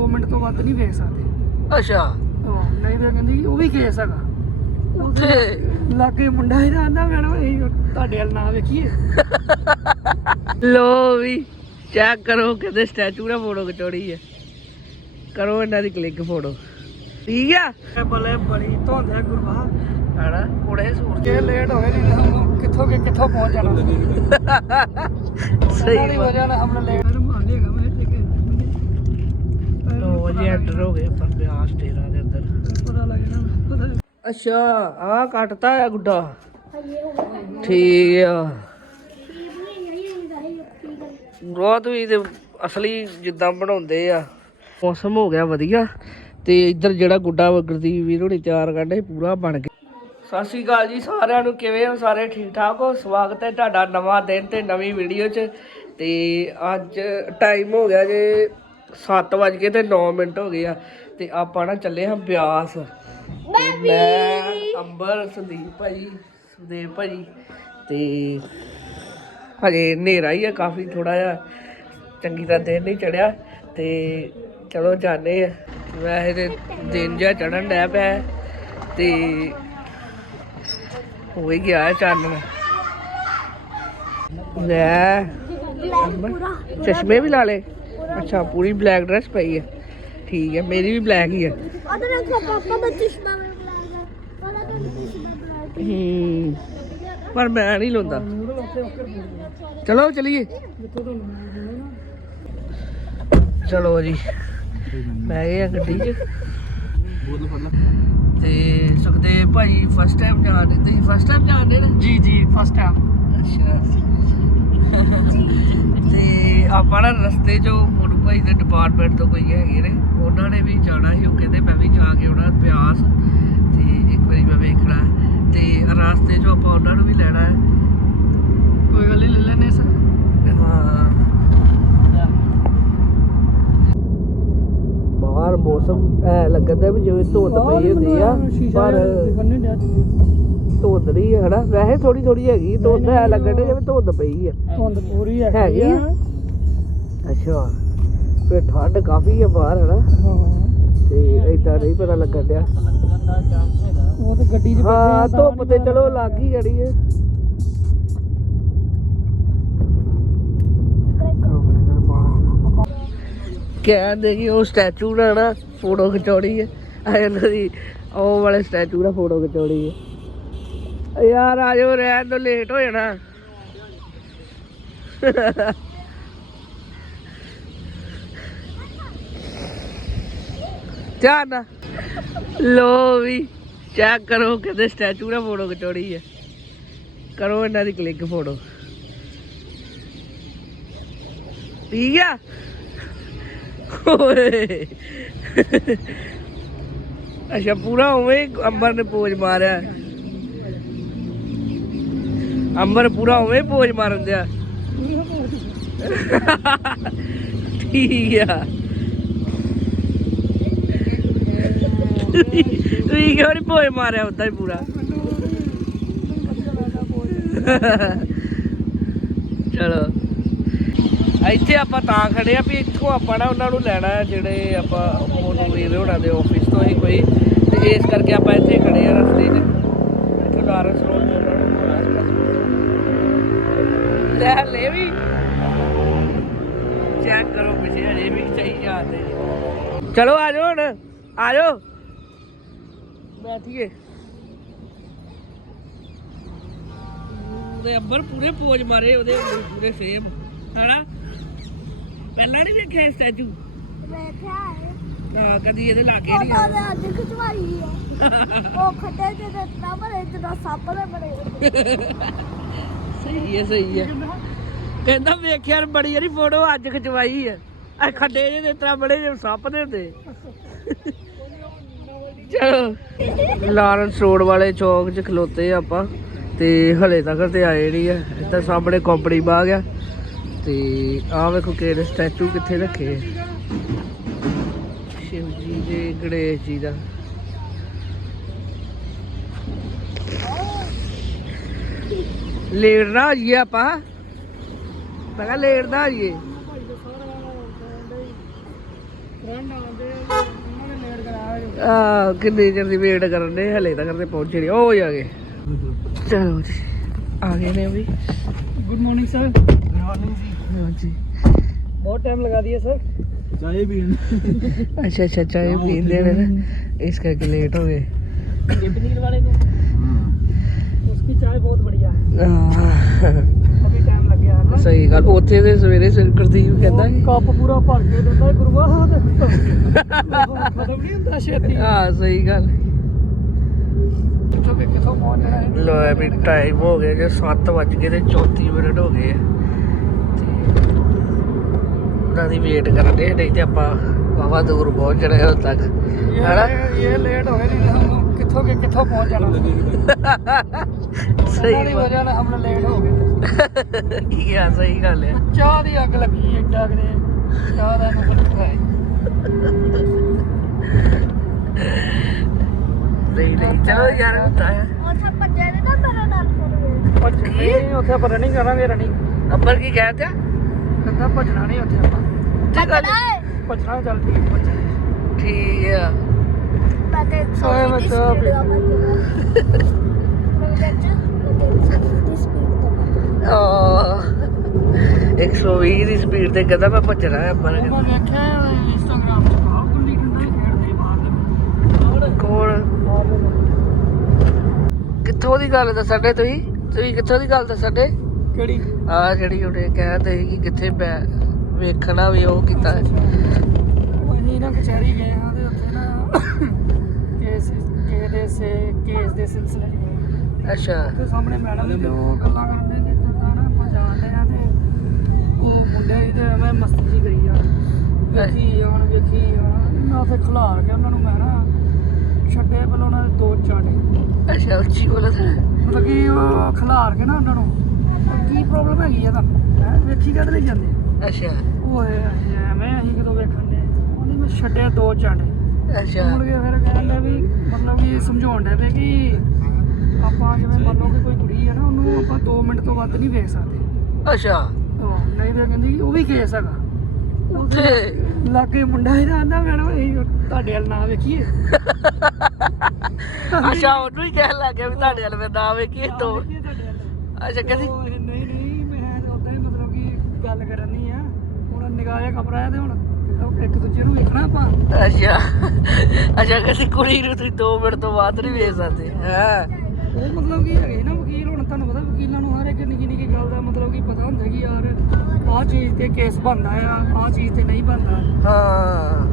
2 minute ਤੋਂ ਵੱਧ ਨਹੀਂ ਵੇਖ ਸਕਦੇ। ਅੱਛਾ। ਨਹੀਂ ਤਾਂ ਕਹਿੰਦੀ ਕਿ ਉਹ ਵੀ ਕੇਸ ਹੈਗਾ ਉੱਥੇ। ਲਾਗੇ ਮੁੰਡਾ ਇਹਦਾ ਆਂਦਾ ਮੈਡਮ ਇਹ ਤੁਹਾਡੇ ਵੱਲ ਨਾ ਵੇਖੀਏ। ਲੋ ਵੀ ਚੈੱਕ ਕਰੋ ਕਿਤੇ ਸਟੈਚੂ ਦਾ ਫੋਟੋ ਖਿਚੋੜੀ ਹੈ। ਕਰੋ ਇਹਨਾਂ ਦੀ ਕਲਿੱਕ ਫੋਟੋ ਠੀਕ ਆ? ਇਹ ਬਲੇ ਬੜੀ ਧੁੰਦ ਹੈ ਗੁਰਵਾ ਹਣਾ ਹੁਣੇ ਸੂਰਜ ਜੇ ਲੇਟ ਹੋਏ ਨਹੀਂ ਤਾਂ ਹਮ ਕਿੱਥੋਂ ਕਿ ਕਿੱਥੋਂ ਪਹੁੰਚ ਜਾਣਾ। ਸਹੀ ਬਾਤ। ਵਜ੍ਹਾ ਨਾਲ ਹਮਨੇ ਲੇਟ ਰਮਾਨ ਲੇਗਾ ਮੈਂ ਇੱਥੇ ਕਿ ਐਂਟਰ ਹੋ ਗਏ ਬਿਆਸ ਦੇ ਅੰਦਰ। ਪਤਾ ਅੱਛਾ ਆ ਕੱਟਤਾ ਆ ਗੁੱਡਾ। ਠੀਕ ਆ। ਬਹੁਤ ਵੀ ਤੇ ਅਸਲੀ ਜਿੱਦਾਂ ਬਣਾਉਂਦੇ ਆ। ਮੌਸਮ ਹੋ ਗਿਆ ਵਧੀਆ ਤੇ ਇੱਧਰ ਜਿਹੜਾ ਗੁੱਡਾ ਗੁਰਦੀਪ ਵੀਰ ਹੁਣੀ ਤਿਆਰ ਕਰਦੇ ਪੂਰਾ ਬਣ ਗਿਆ। ਸਤਿ ਸ਼੍ਰੀ ਅਕਾਲ ਜੀ ਸਾਰਿਆਂ ਨੂੰ ਕਿਵੇਂ ਹੋ ਸਾਰੇ? ਠੀਕ ਠਾਕ ਹੋ? ਸਵਾਗਤ ਹੈ ਤੁਹਾਡਾ ਨਵਾਂ ਦਿਨ ਤੇ ਨਵੀਂ ਵੀਡੀਓ 'ਚ। ਤੇ ਅੱਜ ਟਾਈਮ ਹੋ ਗਿਆ ਜੇ 7 ਵਜ ਕੇ ਤੇ 9 ਮਿੰਟ ਹੋ ਗਏ ਆ ਤੇ ਆਪਾਂ ਨਾ ਚੱਲੇ ਹਾਂ ਬਿਆਸ। ਤੇ ਮੈਂ ਅੰਬਰ ਸੰਦੀਪ ਭਾਜੀ ਸੁਦੇਵ ਭਾਜੀ ਤੇ ਹਜੇ ਹਨੇਰਾ ਹੀ ਆ ਕਾਫੀ ਥੋੜਾ ਜਿਹਾ। ਚੰਗੀ ਤਰ੍ਹਾਂ ਦਿਨ ਨਹੀਂ ਚੜਿਆ ਤੇ ਚਲੋ ਜਾਣੇ ਆ। ਵੈਸੇ ਤੇ ਦਿਨ ਜਿਹਾ ਚੜਨ ਡਿਆ ਪਿਆ ਤੇ ਹੋ ਹੀ ਗਿਆ ਚਾਨਣ। ਲੈ ਚਸ਼ਮੇ ਵੀ ਲਾ ਲੇ ਅੱਛਾ ਪੂਰੀ ਬਲੈਕ ਡਰੈਸ ਪਈ ਹੈ। ਠੀਕ ਹੈ ਮੇਰੀ ਵੀ ਬਲੈਕ ਹੀ ਹੈ। ਉਹਦੇ ਨਾਲ ਕੋ ਪਾਪਾ ਦਾ ਚਸ਼ਮਾ ਮੈਨੂੰ ਬੁਲਾਇਆ ਉਹਦਾ ਤਾਂ ਚਸ਼ਮਾ ਬੁਲਾਇਆ ਹੂੰ। ਪਰ ਮੈਂ ਨਹੀਂ ਲਾਉਂਦਾ। ਚਲੋ ਚਲੀਏ। ਚਲੋ ਜੀ। ਮੈਂ ਆ ਗੱਡੀ 'ਚ। ਤੇ ਸੁਖਦੇਵ ਭਾਈ ਫਸਟ ਟਾਈਮ ਜਾਣਦੇ ਤੁਸੀਂ ਫਸਟ ਟਾਈਮ ਜਾਣਦੇ ਨਾ? ਜੀ ਜੀ ਫਸਟ ਟਾਈਮ ਅੱਛਾ। ਤੇ ਆਪਾਂ ਨਾ ਰਸਤੇ 'ਚੋਂ ਮੋਨੂ ਭਾਈ ਦੇ ਡਿਪਾਰਟਮੈਂਟ ਤੋਂ ਕੋਈ ਹੈਗੇ ਨੇ ਉਹਨਾਂ ਨੇ ਵੀ ਜਾਣਾ ਸੀ ਉਹ ਕਹਿੰਦੇ ਮੈਂ ਵੀ ਜਾ ਕੇ ਆਉਣਾ ਬਿਆਸ। ਤੇ ਇੱਕ ਵਾਰੀ ਮੈਂ ਵੇਖਣਾ। ਤੇ ਰਸਤੇ 'ਚੋਂ ਆਪਾਂ ਉਹਨਾਂ ਨੂੰ ਵੀ ਲੈਣਾ। ਹੈ ਕੋਈ ਗੱਲ ਨਹੀਂ ਲੈ ਲੈਨੇ ਸਰ। ਹਾਂ। ਬਾਹਰ ਮੌਸਮ ਐ ਲੱਗਦਾ ਵੀ ਜਿਵੇਂ ਧੁੰਦ ਪਈ ਹੁੰਦੀ ਆ ਪਰ ਧੁੰਦ ਨਹੀਂ ਹੈ ਹਨਾ ਵੈਸੇ ਥੋੜੀ ਥੋੜੀ ਹੈਗੀ ਧੁੰਦ ਐ ਲੱਗਣ ਡਿਆ ਜਿਵੇਂ ਧੁੰਦ ਪਈ ਆ। ਧੁੰਦ ਪੂਰੀ ਹੈ ਹੈਗੀ ਆ? ਅੱਛਾ ਫਿਰ ਠੰਡ ਕਾਫੀ ਆ ਬਾਹਰ ਹਨਾ। ਤੇ ਏਦਾਂ ਨਹੀਂ ਪਤਾ ਲੱਗਣ ਡਿਆ। ਉਹ ਤਾਂ ਗੱਡੀ 'ਚ ਹਾਂ ਬੈਠੇ ਆ, ਤਾਂ ਧੁੱਪ ਤੇ ਚਲੋ ਲੱਗ ਹੀ ਜੜੀ ਹੈ ਕਹਿੰਦੇ ਕਿ ਉਹ ਸਟੈਚੂ ਦਾ ਫੋਟੋ ਖਿਚਾਉਣੀ ਹੈ। ਆ ਇਹਨਾਂ ਦੀ ਉਹ ਵਾਲੇ ਸਟੈਚੂ ਦਾ ਫੋਟੋ ਖਿਚਾਉਣੀ ਹੈ। ਯਾਰ ਆਜੋ ਰਹਿਣ ਤੋਂ ਲੇਟ ਹੋ ਜਾਣਾ। ਧਿਆਨ ਨਾਲ ਲੋ ਵੀ ਚੈੱਕ ਕਰੋ ਕਿਤੇ ਸਟੈਚੂ ਦਾ ਫੋਟੋ ਖਿਚਾਉਣੀ ਹੈ। ਕਰੋ ਇਹਨਾਂ ਦੀ ਕਲਿੱਕ ਫੋਟੋ ਠੀਕ ਆ? ਓਏ। ਅੱਛਾ, ਪੂਰਾ ਉਵੇਂ ਅੰਬਰ ਨੇ ਪੋਜ ਮਾਰਿਆ। ਅੰਬਰ ਪੂਰਾ ਉਵੇਂ ਹੀ ਪੋਜ ਮਾਰਨ ਦਿਆ। ਠੀਕ ਆ। ਤੁਸੀਂ ਕਿਉਂ ਨਹੀਂ ਪੋਜ ਮਾਰਿਆ ਉਦਾਂ ਹੀ ਪੂਰਾ? ਚਲੋ। ਇੱਥੇ ਆਪਾਂ ਤਾਂ ਖੜੇ ਆ ਵੀ ਇੱਥੋਂ ਆਪਾਂ ਨਾ ਉਹਨਾਂ ਨੂੰ ਲੈਣਾ ਹੈ ਜਿਹੜੇ ਆਪਾਂ ਮੋਨੂ ਵੀਰ ਹੋਣਾ ਦੇ ਆਫਿਸ ਤੋਂ ਹੀ ਕੋਈ। ਤੇ ਇਸ ਕਰਕੇ ਆਪਾਂ ਇੱਥੇ ਖੜੇ ਆ ਰਸਤੇ 'ਚ। ਇੱਥੋਂ ਲਾਰੈਂਸ ਰੋਡ ਤੋਂ ਉਹਨਾਂ ਨੂੰ ਹੋਣਾ ਲੈ ਲੈ ਵੀ। ਚੈੱਕ ਕਰੋ ਪਿੱਛੇ ਹਜੇ ਵੀ ਚਾਹੀ ਜਾਂਦੇ ਚਲੋ ਆ ਜਾਓ ਹੁਣ। ਆ ਜਾਓ। ਬੈਠੀਏ ਉਹਦੇ ਅੰਬਰ ਪੂਰੇ ਪੋਜ ਮਾਰੇ ਉਹਦੇ, ਪੂਰੇ ਸੇਮ ਹਨਾ? ਪਹਿਲਾਂ ਨਹੀਂ ਵੇਖਿਆ ਸਟੈਚੂ ਵੇਖਿਆ ਹੈ। ਤਾਂ ਕਦੀ ਇਹਦੇ ਲਾਗੇ ਨਹੀਂ ਅੱਜ ਖਿਚਵਾਈ ਹੈ। ਉਹ ਖੱਡੇ ਤੇ ਦਿੱਤਾ ਬੜੇ ਜਦੋਂ ਸੱਪ ਦੇ ਬੜੇ ਸਹੀ ਹੈ ਸਹੀ ਹੈ। ਕਹਿੰਦਾ ਵੇਖਿਆ ਬੜੀ ਯਾਰੀ ਫੋਟੋ ਅੱਜ ਖਿਚਵਾਈ ਹੈ। ਆ ਖੱਡੇ ਜੇ ਦੇ ਤਰ੍ਹਾਂ ਬੜੇ ਜਿਹੇ ਸੱਪ ਦੇ ਹੁੰਦੇ ਚਲੋ। ਲਾਰੈਂਸ ਰੋਡ ਵਾਲੇ ਚੌਕ 'ਚ ਖਲੋਤੇ ਆਪਾਂ ਤੇ ਹਲੇ ਤੱਕ ਤੇ ਆਏ ਨਹੀਂ ਆ। ਇੱਧਰ ਸਾਹਮਣੇ ਕੰਪਨੀ ਬਾਗ ਆ। ਤੇ ਆਹ ਵੇਖੋ ਕਿਹੜੇ ਸਟੈਚੂ ਕਿੱਥੇ ਰੱਖੇ ਆ। ਸ਼ਿਵ ਜੀ ਦੇ ਗਣੇਸ਼ ਜੀ ਦਾ। ਲੇਟ ਨਾ ਹੋ ਜਾਈਏ ਆਪਾਂ। ਮੈਂ ਕਿਹਾ ਲੇਟ ਨਾ ਹੋ ਜੋ ਆ ਕਿੰਨੇ ਚਿਰ ਦੀ ਵੇਟ ਕਰਨ ਦੇ ਹਲੇ ਤੱਕ ਤੇ ਪਹੁੰਚੇ ਨਹੀਂ ਉਹ ਜਾ ਗਏ ਚਲੋ ਜੀ ਆ ਗਏ ਨੇ ਵੀ good morning sir good morning ਜੀ। ਹਾਂਜੀ ਬਹੁਤ ਟਾਈਮ ਲਗਾ ਦਿਆ ਸਰ ਚਾਹੇ ਵੀ ਅੱਛਾ ਅੱਛਾ ਚਾਹ ਪੀਂਦੇ ਨੇ ਨਾ ਇਸ ਕਰਕੇ ਲੇਟ ਹੋ ਗਏ ये पनीर वाले को उसकी चाय बहुत बढ़िया है ਆਹ, अभी टाइम लग गया है ना ਸਹੀ ਗੱਲ ਉੱਥੇ ਦੇ ਸਵੇਰੇ ਸਿਰ ਗੁਰਦੀਪ ਕਹਿੰਦਾ ਸੀ। ਕੱਪ ਪੂਰਾ ਭਰ ਕੇ ਦਿੰਦਾ ਗੁਰੂਆ ਖਤਮ ਨਹੀਂ ਹੁੰਦਾ ਛੇਤੀ ਹਾਂ ਸਹੀ ਗੱਲ ਕਿੱਥੋਂ ਕਿ ਕਿੱਥੋਂ ਪਹੁੰਚ ਜਾਣਾ ਹੈ ਲੋ ਵੀ ਟਾਈਮ ਹੋ ਗਿਆ ਜੇ 7 ਵੱਜ ਗਏ ਤੇ 34 ਮਿੰਟ ਹੋ ਗਏ ਆ ਤੇ ਉਹਨਾਂ ਦੀ ਵੇਟ ਕਰਦੇ ਹਾਂ ਨਹੀਂ ਆਪਾਂ ਵਾਵਾ ਦੂਰ ਬਹੁਤ ਜਣੇ ਹੁਣ ਤੱਕ। ਹੈਨਾ? ਇਹ ਲੇਟ ਹੋਏ ਨਹੀਂ ਤਾਂ ਕਿੱਥੋਂ ਕਿ ਕਿੱਥੋਂ ਪਹੁੰਚ ਜਾਣਾ? ਸਹੀ ਦੀ ਵਜ੍ਹਾ ਨਾਲ ਲੇਟ ਹੋ ਗਏ ਕੀ ਆ ਸਹੀ ਗੱਲ ਹੈ ਚਾਹ ਦੀ ਅੱਗ ਲੱਗੀ ਐਡਾ ਕਰੇ ਚਾਹ ਦਾ ਨਾ ਪਤਾ ਹੈ? ਨਹੀਂ ਨਹੀਂ ਚਲੋ ਯਾਰ ਹੁੰਦਾ ਹੈ। ਉੱਥੇ ਭੱਜਿਆ ਨਾ ਪਰ ਨਾਲ ਕਰੂਗੇ ਭੱਜ ਨਹੀਂ ਉੱਥੇ ਪਰ ਰਨਿੰਗ ਕਰਾਂਗੇ ਰਨਿੰਗ ਅੱਬਰ ਕੀ ਕਹਿਆ ਤੇ ਕਹਿੰਦਾ ਭੱਜਣਾ ਨਹੀਂ ਉੱਥੇ ਆਪਾਂ। ਚੱਲ ਠੀਕ ਠੀਕ ਆ। ਪੀ- ਆ। 120 ਦੀ ਸਪੀਡ ਤੇ ਕਹਿੰਦਾ ਮੈਂ ਭੱਜਣਾ ਹੈ ਅੱਬਰ ਮੈਂ ਵੇਖਿਆ ਇੰਸਟਾਗ੍ਰਾਮ ਤੇ ਬਹੁਤ ਗੁੱਲੀ ਡੰਡਾ ਖੇਡਦੇ ਹੀ ਬਾਹਰ ਕੋਣ? ਕਿੱਥੋਂ ਦੀ ਗੱਲ ਦੱਸਣ ਦੇ ਤੁਸੀਂ? ਤੁਸੀਂ ਕਿੱਥੋਂ ਦੀ ਗੱਲ ਦੱਸਣ ਦੇ ਕਿਹੜੀ? ਆ ਜਿਹੜੀ ਉਹਨੇ ਕਹਿੰਦੇ ਸੀ ਕਿ ਕਿੱਥੇ ਬੈ ਵੇਖਣਾ ਵੀ ਉਹ ਕੀਤਾ ਹੈ। ਉਹ ਅਸੀਂ ਨਾ ਕਚਹਿਰੀ ਗਏ ਹਾਂ ਤੇ ਉੱਥੇ ਨਾ ਕੇਸ ਕੇਸ ਦੇ ਸੇ ਕੇਸ ਦੇ ਸਿਲਸਿਲੇ ਅੱਛਾ। ਤੇ ਸਾਹਮਣੇ ਮੈਡਮ ਨੇ ਤੇ ਉਹ ਗੱਲਾਂ ਕਰਨ ਦੇ ਕਿ ਤਾਂ ਨਾ ਆਪਾਂ ਜਾਣਦੇ ਆ ਤੇ ਉਹ ਮੁੰਡੇ ਦੀ ਤੇ ਮੈਂ ਮਸਤੀ ਜੀ ਗਈ ਆ। ਵੇਖੀ ਆਣ ਵੇਖੀ ਆਣ ਮੈਂ ਉੱਥੇ ਖਿਲਾਰ ਕੇ ਉਹਨਾਂ ਨੂੰ ਮੈਂ ਨਾ ਛੱਡੇ ਪਹਿਲਾਂ ਉਹਨਾਂ ਦੇ ਦੋ ਚਾਟੇ। ਅੱਛਾ ਉੱਚੀ ਬੋਲ ਮਤਲਬ ਕਿ ਉਹ ਖਿਲਾਰ ਕੇ ਨਾ ਉਹਨਾਂ ਨੂੰ। ਕੀ ਪ੍ਰੋਬਲਮ ਹੈਗੀ ਆ ਤੁਹਾਨੂੰ ਹੈਂ? ਵੇਖੀ ਕਦ ਲਈ ਜਾਂਦੇ ਅੱਛਾ। ਓਏ ਐਵੇਂ ਅਸੀਂ ਕਦੋਂ ਵੇਖਣ ਦੇ? ਉਹਨੇ ਮੈਂ ਛੱਡਿਆ ਦੋ ਚਾਟੇ ਅੱਛਾ। ਮੁੜ ਕੇ ਫਿਰ ਕਹਿੰਦੇ ਵੀ ਮਤਲਬ ਕਿ ਸਮਝਾਉਣ ਦੇ ਪਏ ਕਿ ਆਪਾਂ ਜਿਵੇਂ ਮੰਨ ਲਓ ਕਿ ਕੋਈ ਕੁੜੀ ਹੈ ਨਾ ਉਹਨੂੰ ਆਪਾਂ 2 ਮਿੰਟ ਤੋਂ ਵੱਧ ਨਹੀਂ ਵੇਖ ਸਕਦੇ। ਅੱਛਾ। ਹਾਂ, ਨਹੀਂ ਤੇ ਕਹਿੰਦੀ ਕਿ ਉਹ ਵੀ ਕੇਸ ਹੈਗਾ। ਉੱਥੇ ਲਾਗੇ ਮੁੰਡਾ ਇਹਦਾ ਆਂਦਾ ਮੈਡਮ ਇਹ ਤੁਹਾਡੇ ਵੱਲ ਨਾ ਵੇਖੀਏ। ਅੱਛਾ ਉਹਨੂੰ ਹੀ ਕਹਿਣ ਲੱਗ ਗਿਆ ਵੀ ਤੁਹਾਡੇ ਵੱਲ ਮੈਂ ਨਾ ਵੇਖੀ ਵੱਲ। ਅੱਛਾ ਕਹਿੰਦੀ ਉਹ ਇਹ ਨਹੀਂ ਨਹੀਂ ਮੈਂ ਤਾਂ ਉਦਾਂ ਹੀ ਮਤਲਬ ਕਿ ਗੱਲ ਕਰਨ ਆ। ਹੁਣ ਨਿਗਾਹ ਕਮਰਾ ਆ ਤੇ ਹੁਣ ਉਹ ਇੱਕ ਦੂਜੇ ਨੂੰ ਵੇਖਣਾ ਆਪਾਂ। ਅੱਛਾ। ਅੱਛਾ ਕਹਿੰਦੀ ਕੁੜੀ ਨੂੰ ਤੁਸੀਂ 2 ਮਿੰਟ ਤੋਂ ਬਾਅਦ ਨਹੀਂ ਵੇਖ ਸਕਦੇ। ਹਾਂ। ਉਹ ਮਤਲਬ ਕੀ ਹੈਗੇ ਨਾ ਵਕੀਲ ਹੁਣ ਤੁਹਾਨੂੰ ਪਤਾ ਵਕੀਲਾਂ ਨੂੰ ਹਰ ਇੱਕ ਨਿੱਕੀ ਨਿੱਕੀ ਗੱਲ ਦਾ ਮਤਲਬ ਕੀ ਪਤਾ ਹੁੰਦਾ ਕਿ ਯਾਰ ਆਹ ਚੀਜ਼ ਤੇ ਕੇਸ ਬਣਦਾ ਆ ਆਹ ਚੀਜ਼ ਤੇ ਨਹੀਂ ਬਣਦਾ। ਹਾਂ।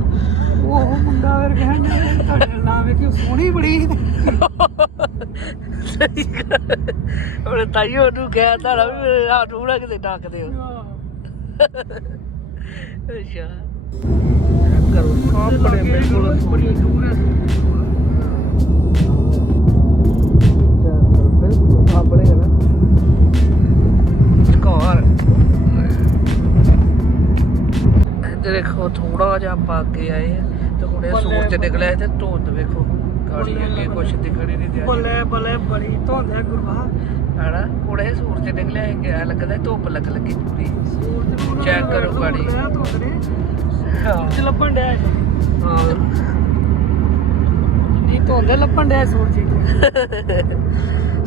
ਉਹ ਮੁੰਡਾ ਫਿਰ ਕਹਿੰਦਾ ਤੁਹਾਡੇ ਨਾਲ ਨਾ ਵੇਖੀ ਸੋਹਣੀ ਬੜੀ। ਸਹੀ ਗੱਲ। ਉਹਨੇ ਤਾਈਓ ਉਹਨੂੰ ਕਹਿ ਤਾ ਵੀ ਹੱਥ ਨੂੰ ਨਾ ਕਿਤੇ ਡੱਕਦੇ ਹੋ। ਅੱਛਾ। ਕਰੋ ਆਪਣੇ ਬਿਲਕੁਲ ਬੜੀ ਦੂਰ ਹੈ ਬਿਲਕੁਲ ਆਪਣੇ ਹੈ। ਨਾ ਘਰ ਦੇਖੋ ਥੋੜਾ ਜਿਹਾ ਆਪਾਂ ਅੱਗੇ ਆਏ ਤੇ ਹੁਣ ਸੂਰਜ ਨਿਕਲਿਆ ਤੇ ਧੁੰਦ ਵੇਖੋ। ਕਾਲੀ ਅੱਗੇ ਕੁਛ ਦਿਖਣ ਹੀ ਨਹੀਂ ਦਿਆ ਬੱਲੇ ਬੱਲੇ ਬੜੀ ਧੁੰਦ ਹੈ ਗੁਰਬਾ ਹਨਾ ਹੁਣ ਇਹ ਸੂਰਜ ਨਿਕਲਿਆ ਕਿਆ ਲੱਗਦਾ ਧੁੱਪ ਲੱਗ ਲੱਗੀ। ਪੂਰੀ ਸੂਰਜ ਚੈੱਕ ਕਰੋ ਗਾੜੀ। ਹਾਂ। ਸੂਰਜ ਲੱਭਣ ਡਿਆ ਹੈ। ਹਾਂ। ਨਹੀਂ ਧੁੰਦ ਲੱਭਣ ਡਿਆ ਸੂਰਜ।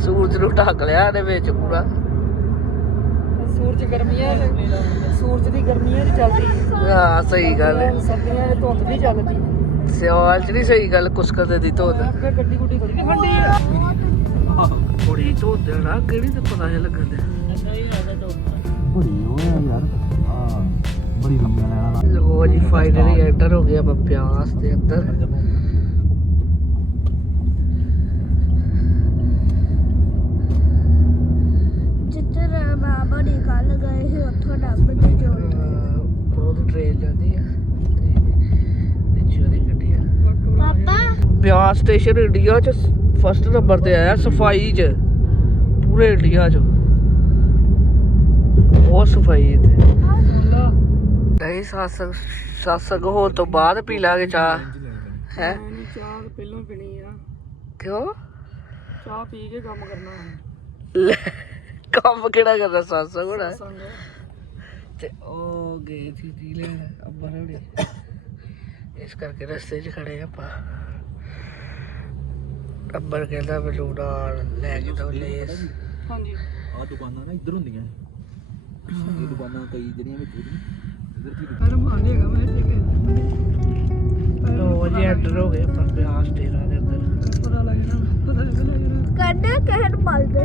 ਸੂਰਜ ਨੂੰ ਢੱਕ ਲਿਆ ਇਹਦੇ ਵਿੱਚ ਪੂਰਾ। ਸੂਰਜ ਗਰਮੀਆਂ ਸੂਰਜ ਦੀ ਗਰਮੀਆਂ 'ਚ ਚੱਲਦੀ ਹੈ। ਹਾਂ ਸਹੀ ਗੱਲ ਹੈ। ਸਰਦੀਆਂ 'ਚ ਧੁੰਦ ਨਹੀਂ ਚੱਲਦੀ। ਸਿਆਲ ਚ ਨਹੀਂ ਸਹੀ ਗੱਲ ਕੁਛ ਕਦੇ ਦੀ ਧੁੰਦ। ਗੱਡੀ ਗੁੱਡੀ ਡਈ ਹੈ ਬੜੀ ਧੁੰਦ ਹੈ ਨਾ ਕਿਹੜੀ ਤੇ ਪਤਾ ਨਹੀਂ ਲੱਗਣ ਉਹ ਯਾਰ। ਆ ਬੜੀ ਲੈਣਾ ਲਾ ਜੀ ਫਾਈਨਲੀ ਐਂਟਰ ਹੋ ਗਏ ਆਪਾਂ ਪਿਆਸ ਦੇ ਅੰਦਰ। ਜਿੱਥੇ ਮੈਂ ਬੜੀ ਗੱਲ ਗਏ ਸੀ ਉੱਥੋਂ ਡੱਬ ਦੀ ਜੋੜ ਬਹੁਤ ਟ੍ਰੇਨ ਜਾਂਦੀ ਆ ਤੇ ਨੀਚੇ ਉਹਦੀ ਗੱਡੀ ਆ ਪਾਪਾ ਬਿਆਸ ਸਟੇਸ਼ਨ ਇੰਡੀਆ ਚ ਫਸਟ ਨੰਬਰ ਤੇ ਆਇਆ ਸਫ਼ਾਈ ਚ। ਪੂਰੇ ਇੰਡੀਆ ਚ। ਬਹੁਤ ਸਫ਼ਾਈ ਇੱਥੇ। ਅੱਲਾ। ਨਹੀਂ ਸਤਸੰਗ ਸਤਸੰਗ ਹੋਣ ਤੋਂ ਬਾਅਦ ਪੀ ਲਾਂਗੇ ਚਾਹ। ਹੈ? ਚਾਹ ਪਹਿਲਾਂ ਪੀਣੀ ਆ। ਕਿਉਂ? ਚਾਹ ਪੀ ਕੇ ਕੰਮ ਕਰਨਾ ਹੈ ਕੰਮ ਕਿਹੜਾ ਕਰਨਾ ਸਤਸੰਗ ਹੋਣਾ? ਤੇ ਉਹ ਗਏ ਸੀ ਜੀ ਲੈ ਅੰਬਰ ਹੋਣੇ ਇਸ ਕਰਕੇ ਰਸਤੇ 'ਚ ਖੜੇ ਆਪਾਂ। ਅੱਬਰ ਕਹਿੰਦਾ ਮੈਨੂੰ ਨਾਲ ਲੈ ਕੇ ਦੋ ਲੇਸ। ਹਾਂਜੀ। ਆ ਦੁਕਾਨਾਂ ਨਾ ਇੱਧਰ ਹੁੰਦੀਆਂ ਇਹ ਦੁਕਾਨਾਂ ਕਈ ਜਿਹੜੀਆਂ ਵਿੱਚ ਹੁੰਦੀਆਂ ਇੱਧਰ ਕੀ ਪਰ ਮਾਨ ਹੈਗਾ ਮੈਂ ਟਿਕੇ ਲੋ ਜੀ ਐਂਟਰ ਹੋ ਗਏ ਆਪਾਂ ਬਿਆਸ ਡੇਰਾ ਦੇ ਅੰਦਰ। ਪਤਾ ਲੱਗ ਜਾਣਾ ਪਤਾ ਲੱਗ ਜਾਣਾ। ਕੰਡੇ ਕਹਿਣ ਮਲਦੇ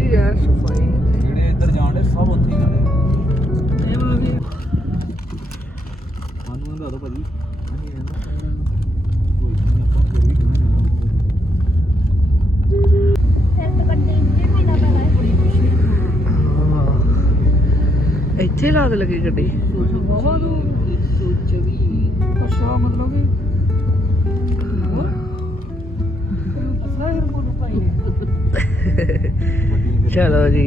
ਪੂਰੀ ਹੈ ਸਫ਼ਾਈ ਜਿਹੜੇ ਇੱਧਰ ਜਾਣ ਦੇ ਸਭ ਉੱਥੇ ਹੀ ਜਾਣੇ। ਇਹ ਵਾ ਵੀ ਸਾਨੂੰ ਇਹਦਾ ਦੋ ਭਾਜੀ। ਇੱਥੇ ਲਾਦ ਲੱਗੀ ਗੱਡੀ। ਬਾਬਾ ਤੂੰ। 124 ਅੱਛਾ ਮਤਲਬ ਕਿ ਚਲੋ ਜੀ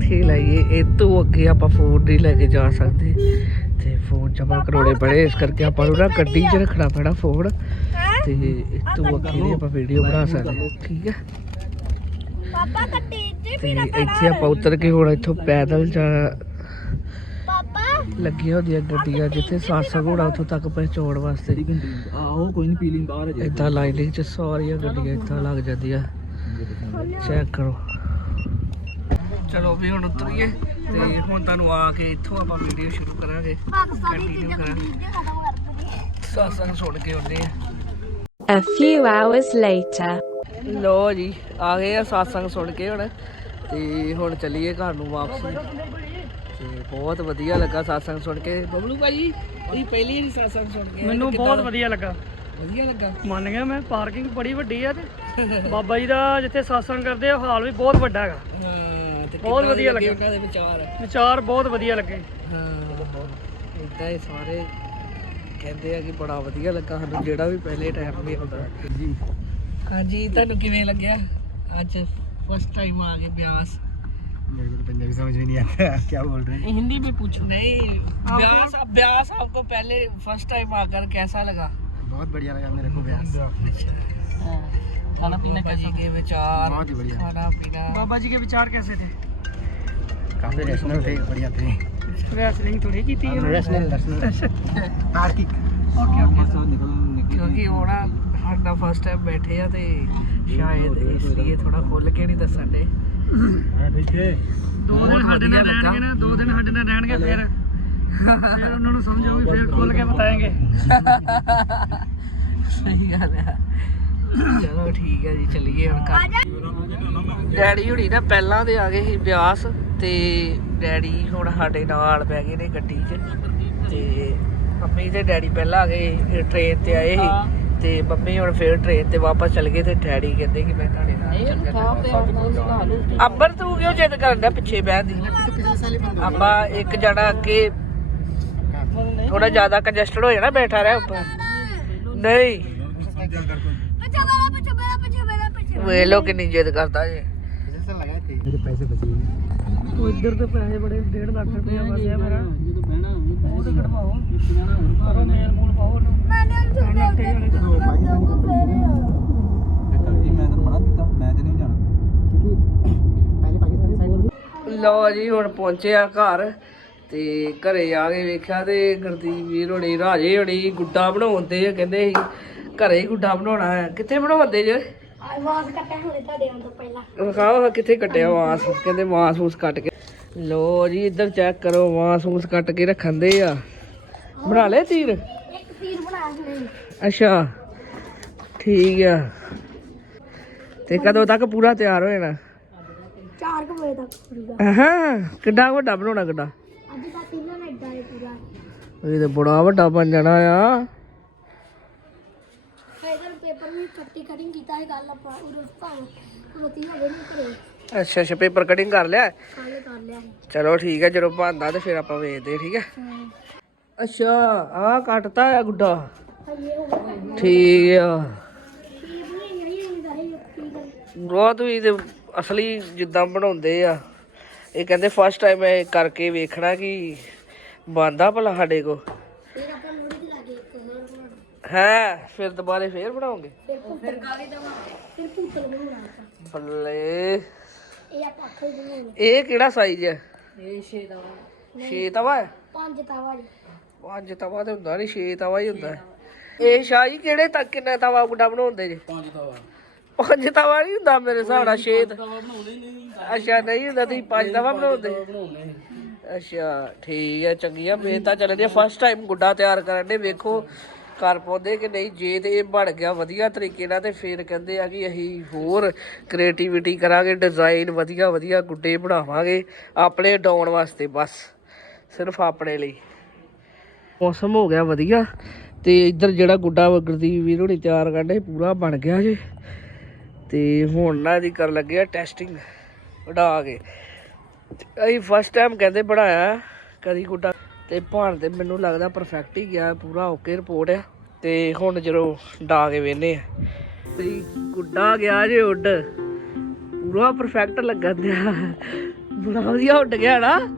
ਠੀਕ ਲਾਈਏ। ਇਹ ਤੋਂ ਅੱਗੇ ਆਪਾਂ ਫੋਨ ਨਹੀਂ ਲੈ ਕੇ ਜਾ ਸਕਦੇ। ਤੇ ਫੋਨ ਜਮਾ ਕਰੋੜੇ ਪੜੇ ਇਸ ਕਰਕੇ ਆਪਾਂ ਨੂੰ ਨਾ ਗੱਡੀ 'ਚ ਰੱਖਣਾ ਪੈਣਾ ਫੋਨ ਤੇ ਇਹ ਤੋਂ ਅੱਗੇ ਨਹੀਂ ਆਪਾਂ ਵੀਡੀਓ ਬਣਾ ਸਕਦੇ ਠੀਕ ਹੈ ਪਾਪਾ ਇੰਨੇ ਤੇ ਇੱਥੇ ਆਪਾਂ ਉਤਰ ਕੇ ਹੁਣ ਇੱਥੋਂ ਪੈਦਲ ਜਾ ਪਾਪਾ। ਲੱਗੀਆਂ ਹੁੰਦੀਆਂ ਗੱਡੀਆਂ ਜਿੱਥੇ ਸਾਸਾ ਘੋੜਾ ਉੱਥੋਂ ਤੱਕ ਪਹੁੰਚਾਉਣ ਵਾਸਤੇ। ਆਹੋ ਕੋਈ ਨਹੀਂ ਪੀਲਿੰਗ ਬਾਹਰ ਹੈ ਇਦਾਂ ਲਾਈਨਿੰਗ 'ਚ ਸਾਰੀਆਂ ਗੱਡੀਆਂ ਇੱਦਾਂ ਲੱਗ ਜਾਂਦੀਆਂ। ਚੈੱਕ ਕਰੋ। ਚਲੋ ਵੀ ਹੁਣ ਉਤਰੀਏ ਤੇ ਹੁਣ ਤੁਹਾਨੂੰ ਆ ਕੇ ਇੱਥੋਂ ਆਪਾਂ ਵੀਡੀਓ ਸ਼ੁਰੂ ਕਰਾਂਗੇ। ਸਾਸਨ ਸੁਣ ਕੇ ਆਉਂਦੇ ਆ। A few hours later. ਲੋ ਜੀ ਆ ਗਏ ਆ ਸਾਸੰਗ ਸੁਣ ਕੇ ਹੁਣ। ਤੇ ਹੁਣ ਚੱਲੀਏ ਘਰ ਨੂੰ ਵਾਪਸ। ਤੇ ਬਹੁਤ ਵਧੀਆ ਲੱਗਾ ਸਾਸੰਗ ਸੁਣ ਕੇ। ਬਬਲੂ ਭਾਜੀ ਤੁਸੀਂ ਪਹਿਲੀ ਵਾਰੀ ਸਾਸੰਗ ਸੁਣ ਕੇ ਮੈਨੂੰ ਬਹੁਤ ਵਧੀਆ ਲੱਗਾ। ਵਧੀਆ ਲੱਗਾ ਮੰਨ ਗਿਆ ਮੈਂ ਪਾਰਕਿੰਗ ਬੜੀ ਵੱਡੀ ਆ ਤੇ ਬਾਬਾ ਜੀ ਦਾ ਜਿੱਥੇ satsang ਕਰਦੇ ਆ ਹਾਲ ਵੀ ਬਹੁਤ ਵੱਡਾ ਹੈਗਾ ਹਾਂ ਤੇ ਬਹੁਤ ਕਿੱਦਾਂ ਵਧੀਆ ਲੱਗੇ ਲੱਗਾ। ਉਹਨਾਂ ਦੇ ਵਿਚਾਰ ਵਿਚਾਰ ਬਹੁਤ ਵਧੀਆ ਲੱਗੇ ਹਾਂ ਇਦਾਂ ਹੀ ਸਾਰੇ ਕਹਿੰਦੇ ਆ ਕਿ ਬੜਾ ਵਧੀਆ ਲੱਗਾ ਸਾਨੂੰ ਜਿਹੜਾ ਵੀ ਪਹਿਲੇ ਟਾਈਮ ਵੀ ਆਉਂਦਾ ਜੀ ਹਾਂਜੀ ਤੁਹਾਨੂੰ ਕਿਵੇਂ ਲੱਗਿਆ ਅੱਜ ਫਸਟ ਟਾਈਮ ਆ ਗਏ ਬਿਆਸ मेरे को तो पंजाबी समझ में नहीं आता क्या बोल रहे हैं हिंदी में पूछो नहीं ब्यास ब्यास आपको पहले फर्स्ट टाइम आकर कैसा लगा बहुत बढ़िया लगा मेरे को ब्यास खाना पीना कैसा के विचार बहुत ही बढ़िया। खाना पीना बाबा जी के विचार कैसे थे काफी रैशनल थे बढ़िया थे रेसलिंग थोड़ी की थी रैशनल रैशनल तार्किक ओके ओके ਕਿਉਂਕਿ ਉਹ ਨਾ ਸਾਡਾ ਫਸਟ ਟਾਈਮ ਬੈਠੇ ਆ ਤੇ ਸ਼ਾਇਦ ਇਸ ਲਈ ਥੋੜਾ ਖੁੱਲ ਕੇ ਨਹੀਂ ਦੱਸਣ ਦੇ देखिए ਦੋ ਦਿਨ ਸਾਡੇ ਨਾਲ ਰਹਿਣਗੇ ਨਾ ਦੋ ਦਿਨ ਸਾਡੇ ਨਾਲ ਰਹਿਣਗੇ ਫਿਰ ਫਿਰ ਉਹਨਾਂ ਨੂੰ ਸਮਝਾਉਂਗੇ ਫਿਰ ਖੋਲ ਕੇ ਬਤਾਏਂਗੇ ਸਹੀ ਗੱਲ ਹੈ ਚਲੋ ਠੀਕ ਹੈ ਜੀ ਚੱਲੀਏ ਹੁਣ ਘਰ। ਡੈਡੀ ਹੁਣੀ ਨਾ ਪਹਿਲਾਂ ਦੇ ਆ ਗਏ ਸੀ ਬਿਆਸ ਤੇ ਡੈਡੀ ਹੁਣ ਸਾਡੇ ਨਾਲ ਬਹਿ ਗਏ ਨੇ ਗੱਡੀ 'ਚ ਤੇ ਮੰਮੀ ਤੇ ਡੈਡੀ ਪਹਿਲਾਂ ਆ ਗਏ ਟ੍ਰੇਨ ਤੇ ਆਏ ਸੀ ਤੇ ਮੰਮੀ ਹੁਣ ਫੇਰ ਟ੍ਰੇਨ ਤੇ ਵਾਪਸ ਚਲ ਗਏ ਤੇ ਡੈਡੀ ਕਹਿੰਦੇ ਕਿ ਮੈਂ ਤੁਹਾਡੇ ਨਾਲ ਚੱਲ ਜਾਣਾ। ਅੰਬਰ ਤੂੰ ਕਿਉਂ ਜਿੱਦ ਕਰਦਾ ਪਿੱਛੇ ਬਹਿਣ ਦੀ? ਆਪਾਂ ਇੱਕ ਜਣਾ ਅੱਗੇ ਥੋੜਾ ਜ਼ਿਆਦਾ ਕੰਜੈਸਟਡ ਹੋ ਜਾਣਾ ਬੈਠਾ ਰਹਿ ਉੱਪਰ। ਨਹੀਂ। ਬੱਚਾ ਵੇ ਲੋ ਕਿੰਨੀ ਜਿੱਦ ਕਰਦਾ ਜੇ। ਲੋ ਜੀ ਹੁਣ ਪਹੁੰਚੇ ਆ ਘਰ। ਤੇ ਘਰੇ ਆ ਕੇ ਵੇਖਿਆ ਤੇ ਗੁਰਦੀਪ ਵੀਰ ਹੋਣੀ ਰਾਜੇ ਹੋਣੀ ਗੁੱਡਾ ਬਣਾਉਂਦੇ ਆ ਕਹਿੰਦੇ ਸੀ ਘਰੇ ਹੀ ਗੁੱਡਾ ਬਣਾਉਣਾ ਹੈ। ਕਿੱਥੇ ਬਣਾਉਂਦੇ ਜੇ? ਆਵਾਜ਼ ਕੱਟਿਆ ਹੋਣੇ ਤੁਹਾਡੇ ਆਉਣ ਤੋਂ ਪਹਿਲਾਂ। ਵਿਖਾਓ ਹਾਂ ਕਿੱਥੇ ਕੱਟਿਆ ਕਹਿੰਦੇ ਮਾਸ ਮੂਸ ਕੱਟ ਕੇ। ਲੋ ਜੀ ਇੱਧਰ ਚੈੱਕ ਕਰੋ ਮਾਸ ਮੂਸ ਕੱਟ ਕੇ ਰੱਖਣ ਦੇ ਆ। ਬਣਾ ਲਏ ਤੀਰ? ਇੱਕ ਤੀਰ ਬਣਾਇਆ ਸੀ ਅੱਛਾ ਠੀਕ ਆ। ਤੇ ਕਦੋਂ ਤੱਕ ਪੂਰਾ ਤਿਆਰ ਹੋ ਜਾਣਾ? 4 ਵਜੇ ਤੱਕ ਪੂਰਾ। ਹਾਂ ਕਿੱਡਾ ਵੱਡਾ ਬਣਾਉਣਾ ਕਿੱਡਾ? ਇਹ ਤੇ ਬੜਾ ਵੱਡਾ ਬਣ ਜਾਣਾ ਆ। ਫਾਈਨਲ ਪੇਪਰ ਵੀ ਕੱਟੀ ਕਟਿੰਗ ਕੀਤਾ ਹੈ ਗੱਲ ਆਪਾਂ ਉਹ ਭਾਵੇਂ ਰੋਟੀ ਹੋਵੇ ਨਹੀਂ ਕਰੇ ਅੱਛਾ ਅੱਛਾ ਪੇਪਰ ਕਟਿੰਗ ਕਰ ਲਿਆ? ਕਾਲੇ ਕਰ ਲਿਆ ਸੀ। ਚਲੋ ਠੀਕ ਹੈ ਜਦੋਂ ਬਣਦਾ ਤੇ ਫਿਰ ਆਪਾਂ ਵੇਚਦੇ ਠੀਕ ਹੈ। ਅੱਛਾ ਆਹ ਕੱਟਤਾ ਆ ਗੁੱਡਾ? ਠੀਕ ਆ। ਬਹੁਤ ਵੀ ਤੇ ਅਸਲੀ ਜਿੱਦਾਂ ਬਣਾਉਂਦੇ ਆ। ਇਹ ਕਹਿੰਦੇ ਫਸਟ ਟਾਈਮ ਇਹ ਕਰਕੇ ਵੇਖਣਾ ਕਿ ਬੰਦਾ ਭਲਾ ਸਾਡੇ ਕੋ? ਫਿਰ ਆਪਾਂ ਲੋੜੀ ਤੇ ਲਾਗੇ ਇੱਕ ਹੋਰ ਬਣਾਉਣਾ। ਹੈ ਫਿਰ ਦੁਬਾਰੇ ਫੇਰ ਬਣਾਉਂਗੇ? ਫਿਰ ਕਾਲੀ ਦਵਾਂਗੇ। ਫਿਰ ਪੁੱਤਲ ਬਣਾਉਣਾ ਆਪਾਂ। ਬੱਲੇ। ਇਹ ਆਪਾਂ ਅੱਖਰ ਬਣਾਉਣੇ। ਇਹ ਕਿਹੜਾ ਸਾਈਜ਼ ਹੈ? ਇਹ ਛੇ ਦਾ 6 ਤਵਾ ਹੈ? ਪੰਜ ਤਾਵਾ ਜੀ। ਪੰਜ ਤਵਾ ਤੇ ਹੁੰਦਾ ਨਹੀਂ 6 ਤਵਾ ਹੀ ਹੁੰਦਾ ਇਹ ਸ਼ਾਹੀ ਕਿਹੜੇ ਤੱਕ ਕਿੰਨਾ ਤਵਾ ਗੁੱਡਾ ਬਣਾਉਂਦੇ ਜੇ? ਪੰਜ ਦਾ ਪੰਜ ਤਵਾ ਨਹੀਂ ਹੁੰਦਾ ਮੇਰੇ ਹਿਸਾਬ ਨਾਲ 6 ਅੱਛਾ ਨਹੀਂ ਹੁੰਦਾ ਤੁਸੀਂ ਪੰਜ ਤਵਾ ਬਣਾਉਂਦੇ? ਬਣਾਉਣੇ ਅੱਛਾ, ਠੀਕ ਹੈ ਚੰਗੀ ਆ, ਫੇਰ ਤਾਂ ਚੱਲਦੇ ਫਸਟ ਟਾਈਮ ਗੁੱਡਾ ਤਿਆਰ ਕਰਨ ਦੇ ਵੇਖੋ ਕਰ ਪਾਉਂਦੇ ਕਿ ਨਹੀਂ, ਜੇ ਤੇ ਇਹ ਬਣ ਗਿਆ ਵਧੀਆ ਤਰੀਕੇ ਨਾਲ ਤੇ ਫਿਰ ਕਹਿੰਦੇ ਆ ਕਿ ਅਸੀਂ ਹੋਰ ਕ੍ਰੀਏਟੀਵਿਟੀ ਕਰਾਂਗੇ ਡਿਜ਼ਾਈਨ ਵਧੀਆ ਵਧੀਆ ਗੁੱਡੇ ਬਣਾਵਾਂਗੇ, ਆਪਣੇ ਡਾਉਣ ਵਾਸਤੇ ਬਸ, ਸਿਰਫ ਆਪਣੇ ਲਈ। ਮੌਸਮ ਹੋ ਗਿਆ ਵਧੀਆ ਤੇ ਇੱਧਰ ਜਿਹੜਾ ਗੁੱਡਾ ਗੁਰਦੀਪ ਵੀਰ ਹੁਣੀ ਤਿਆਰ ਕਰਦੇ ਪੂਰਾ ਬਣ ਗਿਆ ਜੇ। ਤੇ ਹੁਣ ਨਾ ਇਹਦੀ ਕਰਨ ਲੱਗੇ ਆ ਟੈਸਟਿੰਗ ਉਡਾ ਕੇ। ਅਸੀਂ ਫਸਟ ਟਾਈਮ ਕਹਿੰਦੇ ਬਣਾਇਆ ਕਰੀ ਗੁੱਡਾ ਤੇ ਭਾਣ ਤੇ ਮੈਨੂੰ ਲੱਗਦਾ ਪਰਫੈਕਟ ਹੀ ਗਿਆ, ਪੂਰਾ ਓਕੇ ਰਿਪੋਰਟ ਆ। ਤੇ ਹੁਣ ਜਦੋਂ ਡਾ ਕੇ ਵੇਨੇ ਆ। ਤੇ ਗੁੱਡਾ ਗਿਆ ਜੇ ਉੱਡ। ਪੂਰਾ ਪਰਫੈਕਟ ਲੱਗਣ ਦਿਆ ਬੜਾ ਵਧੀਆ ਉੱਡ ਗਿਆ ਨਾ।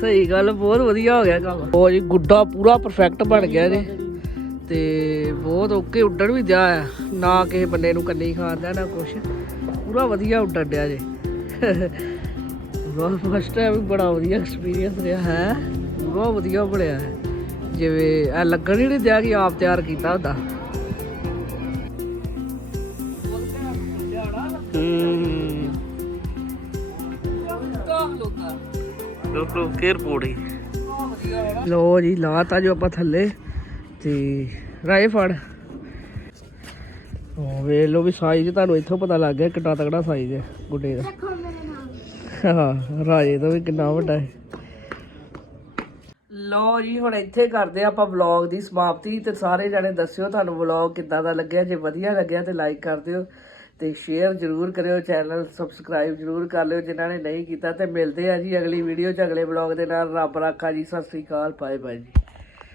ਸਹੀ ਗੱਲ, ਬਹੁਤ ਵਧੀਆ ਹੋ ਗਿਆ ਕੰਮ। ਉਹ ਜੀ ਗੁੱਡਾ ਪੂਰਾ ਪਰਫੈਕਟ ਬਣ ਗਿਆ ਜੀ। ਤੇ ਬਹੁਤ ਓਕੇ ਉੱਡਣ ਵੀ ਦਿਆ ਨਾ ਕਿਸੇ ਬੰਦੇ ਨੂੰ ਕੰਨੀ ਖਾਂਦਾ ਨਾ ਕੁਛ। ਪੂਰਾ ਵਧੀਆ ਉੱਡਣ ਡਿਆ ਜੀ। ਬਹੁਤ ਫਸਟ ਟਾਈਮ ਬੜਾ ਵਧੀਆ ਐਕਸਪੀਰੀਅੰਸ ਰਿਹਾ ਹੈ। ਬਹੁਤ ਵਧੀਆ ਬਣਿਆ ਹੈ। ਜਿਵੇਂ ਇਹ ਲੱਗਣ ਹੀ ਨਹੀਂ ਦਿਆ ਕਿ ਆਪ ਤਿਆਰ ਕੀਤਾ ਹੁੰਦਾ। ਹੂੰ। ਲੋਕ ਲੋਕ ਕੇਰ ਪੋੜੀ ਲੋ ਜੀ ਲਾਤਾ ਜੋ ਆਪਾਂ ਥੱਲੇ ਤੇ ਰਾਏ ਫੜ। ਉਹ ਵੇਖ ਲੋ ਵੀ ਸਾਈਜ਼ ਤੁਹਾਨੂੰ ਇੱਥੋਂ ਪਤਾ ਲੱਗ ਗਿਆ ਕਿੱਡਾ ਤਕੜਾ ਸਾਈਜ਼ ਹੈ ਗੁੱਡੇ ਦਾ। ਹਾਂ, ਰਾਜੇ ਦਾ ਵੀ ਕਿੰਨਾ ਵੱਡਾ ਹੈ। ਲੋ ਜੀ, ਹੁਣ ਇੱਥੇ ਕਰਦੇ ਆ ਆਪਾਂ ਵਲੌਗ ਦੀ ਸਮਾਪਤੀ। ਤੇ ਸਾਰੇ ਜਣੇ ਦੱਸਿਓ ਤੁਹਾਨੂੰ ਵਲੌਗ ਕਿੱਦਾਂ ਦਾ ਲੱਗਿਆ। ਜੇ ਵਧੀਆ ਲੱਗਿਆ ਤੇ ਲਾਈਕ ਕਰ ਦਿਓ ਤੇ ਸ਼ੇਅਰ ਜਰੂਰ ਕਰਿਓ। ਚੈਨਲ ਸਬਸਕ੍ਰਾਈਬ ਜਰੂਰ ਕਰ ਲਿਓ ਜਿਨ੍ਹਾਂ ਨੇ ਨਹੀਂ ਕੀਤਾ ਤੇ ਮਿਲਦੇ ਆ ਜੀ ਅਗਲੀ ਵੀਡੀਓ ਚ। ਅਗਲੇ ਵਲੌਗ ਦੇ ਨਾਲ। ਰੱਬ ਰਾਖਾ ਜੀ। ਸਤਿ ਸ੍ਰੀ ਅਕਾਲ। ਬਾਏ ਬਾਏ ਜੀ।